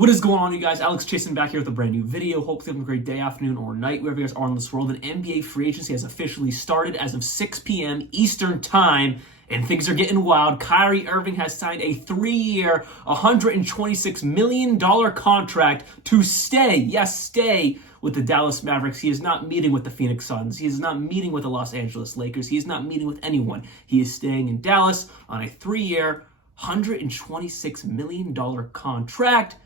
What is going on, you guys? Alex Chasen back here with a brand new video. Hopefully having a great day, afternoon, or night, wherever you guys are in this world. An NBA free agency has officially started as of 6 p.m. Eastern Time, and things are getting wild. Kyrie Irving has signed a 3-year, $126 million contract to stay with the Dallas Mavericks. He is not meeting with the Phoenix Suns. He is not meeting with the Los Angeles Lakers. He is not meeting with anyone. He is staying in Dallas on a 3-year, $126 million contract,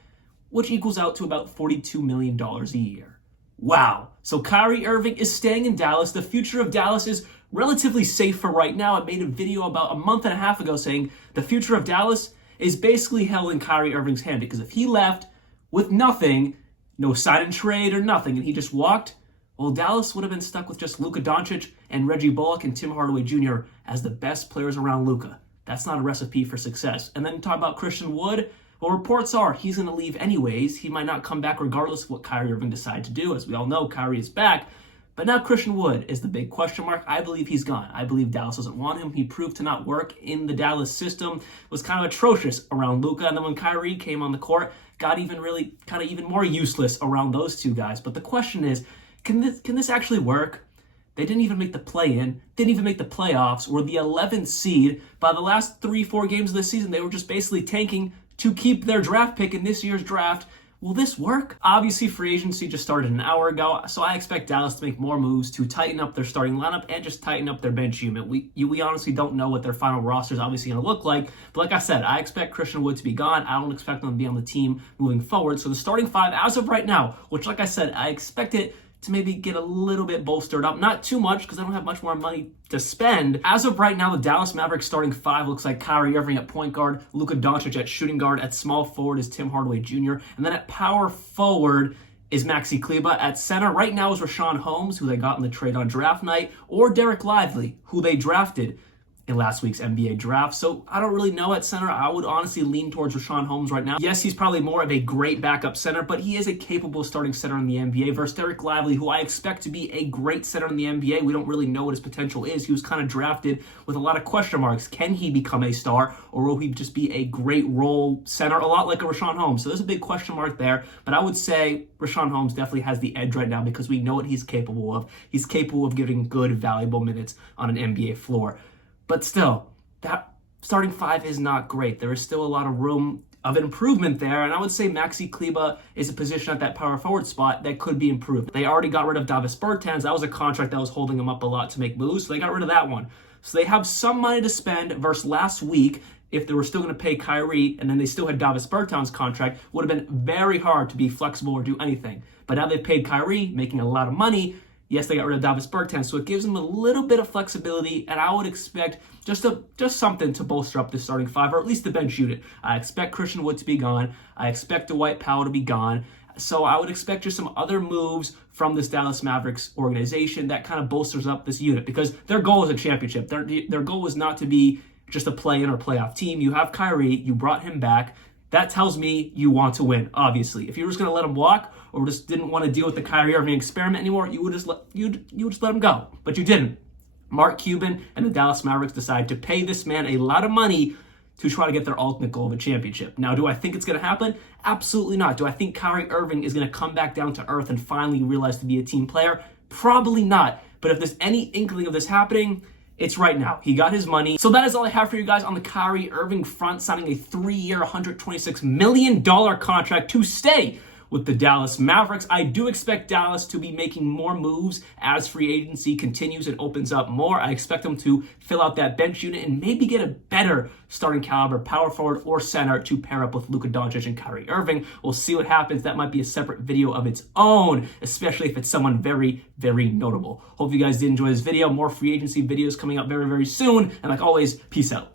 which equals out to about $42 million a year. Wow. So Kyrie Irving is staying in Dallas. The future of Dallas is relatively safe for right now. I made a video about a month and a half ago saying the future of Dallas is basically held in Kyrie Irving's hand, because if he left with nothing, no sign and trade or nothing, and he just walked, well, Dallas would have been stuck with just Luka Doncic and Reggie Bullock and Tim Hardaway Jr. as the best players around Luka. That's not a recipe for success. And then talk about Christian Wood. Well, reports are he's going to leave anyways. He might not come back regardless of what Kyrie Irving decides to do. As we all know, Kyrie is back. But now Christian Wood is the big question mark. I believe he's gone. I believe Dallas doesn't want him. He proved to not work in the Dallas system. Was kind of atrocious around Luka. And then when Kyrie came on the court, got even more useless around those two guys. But the question is, can this actually work? They didn't even make the play-in, didn't even make the playoffs, were the 11th seed. By the last 3-4 games of the season, they were just basically tanking to keep their draft pick in this year's draft. Will this work? Obviously, free agency just started an hour ago, so I expect Dallas to make more moves to tighten up their starting lineup and just tighten up their bench unit. We honestly don't know what their final roster is obviously going to look like, but like I said, I expect Christian Wood to be gone. I don't expect them to be on the team moving forward. So the starting five as of right now, which like I said, I expect it to maybe get a little bit bolstered up. Not too much, because I don't have much more money to spend. As of right now, the Dallas Mavericks starting five looks like Kyrie Irving at point guard, Luka Doncic at shooting guard, at small forward is Tim Hardaway Jr., and then at power forward is Maxi Kleber. At center right now is Richaun Holmes, who they got in the trade on draft night, or Derek Lively, who they drafted in last week's NBA draft. So I don't really know at center. I would honestly lean towards Richaun Holmes right now. Yes, he's probably more of a great backup center, but he is a capable starting center in the NBA versus Derek Lively, who I expect to be a great center in the NBA. We don't really know what his potential is. He was kind of drafted with a lot of question marks. Can he become a star, or will he just be a great role center, a lot like a Richaun Holmes? So there's a big question mark there, but I would say Richaun Holmes definitely has the edge right now because we know what he's capable of. He's capable of giving good, valuable minutes on an NBA floor. But still, that starting five is not great. There is still a lot of room of improvement there, and I would say Maxi Kleber is a position at that power forward spot that could be improved. They already got rid of Davis Bertans. That was a contract that was holding him up a lot to make moves, so they got rid of that one. So they have some money to spend versus last week. If they were still going to pay Kyrie and then they still had Davis Bertans' contract, would have been very hard to be flexible or do anything. But now they've paid Kyrie, making a lot of money. Yes, they got rid of Davis Bertans, so it gives them a little bit of flexibility, and I would expect just something to bolster up the starting five, or at least the bench unit. I expect Christian Wood to be gone. I expect Dwight Powell to be gone. So I would expect just some other moves from this Dallas Mavericks organization that kind of bolsters up this unit, because their goal is a championship. Their goal is not to be just a play-in or playoff team. You have Kyrie. You brought him back. That tells me you want to win, obviously. If you were just going to let him walk or just didn't want to deal with the Kyrie Irving experiment anymore, you would just let him go. But you didn't. Mark Cuban and the Dallas Mavericks decided to pay this man a lot of money to try to get their ultimate goal of a championship. Now, do I think it's going to happen? Absolutely not. Do I think Kyrie Irving is going to come back down to earth and finally realize to be a team player? Probably not. But if there's any inkling of this happening, it's right now. He got his money. So that is all I have for you guys on the Kyrie Irving front, signing a 3-year, $126 million contract to stay with the Dallas Mavericks. I do expect Dallas to be making more moves as free agency continues and opens up more. I expect them to fill out that bench unit and maybe get a better starting caliber power forward or center to pair up with Luka Doncic and Kyrie Irving. We'll see what happens. That might be a separate video of its own, especially if it's someone very, very notable. Hope you guys did enjoy this video. More free agency videos coming up very, very soon. And like always, peace out.